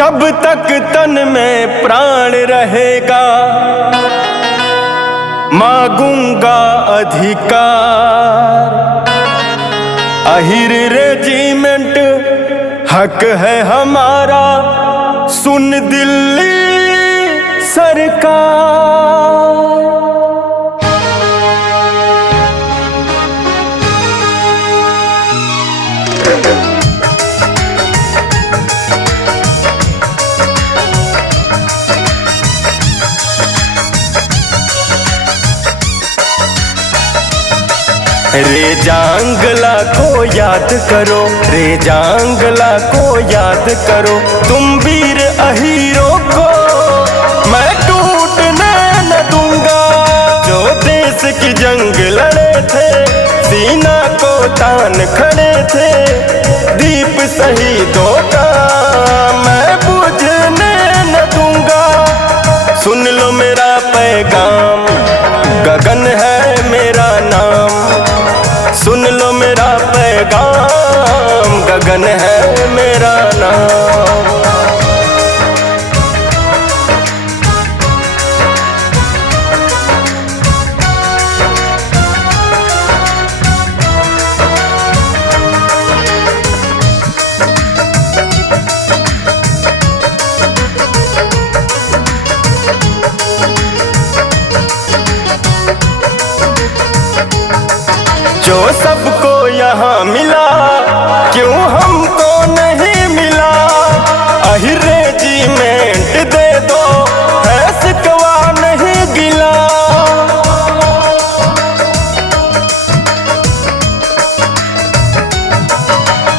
जब तक तन में प्राण रहेगा मांगूंगा अधिकार। अहिर रेजिमेंट हक है हमारा, सुन दिल्ली सरकार। रे जांगला को याद करो, रे जांगला को याद करो, तुम वीर अहीरों को मैं टूटने न दूंगा। जो देश की जंग लड़े थे, सीना को तान खड़े थे, दीप शहीदों का मैं बुझने न दूंगा। सुन लो मेरा पैगाम, गगन है मेरा नाम। सुन लो मेरा पैगाम, गगन है मेरा नाम। जो सबको यहाँ मिला क्यों हमको नहीं मिला? अहिर रेजिमेंट दे दो, है सिकवा नहीं गिला।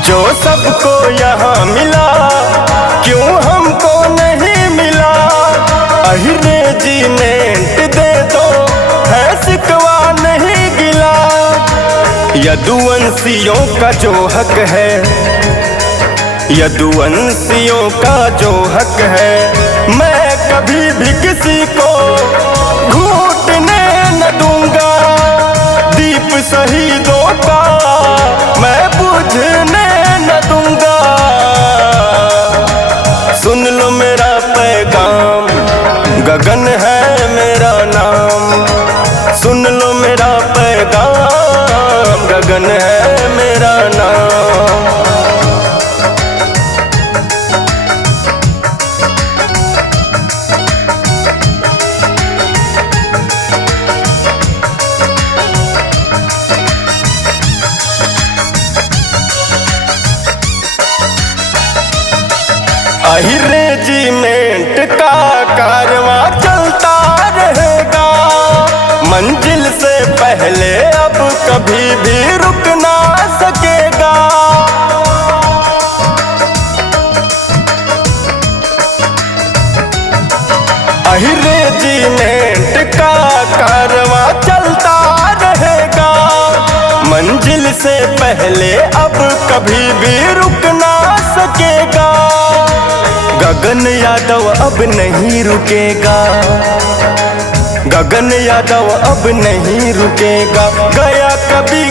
जो सबको यहाँ मिला क्यों हमको नहीं मिला? अहिर रेजिमेंट दे दो, है सिकवा नहीं गिला। यदुवंशियों का जो हक है, यदुवंशियों का जो हक है, मैं कभी भी किसी को घूटने न दूंगा। दीप शहीदों का मैं बुझने न दूंगा। सुन लो मेरा पैगाम, गगन है मेरा नाम। सुन लो मेरा पैगाम, गगन है मेरा नाम। अहिर रेजिमेंट का कारवां चलता रहेगा, मंजिल से पहले अब कभी भी रुक ना सकेगा। अहिर रेजिमेंट का कारवां चलता रहेगा, मंजिल से पहले अब कभी भी रुक ना सकेगा। गगन यादव अब नहीं रुकेगा, गगन यादव अब नहीं रुकेगा। गया कभी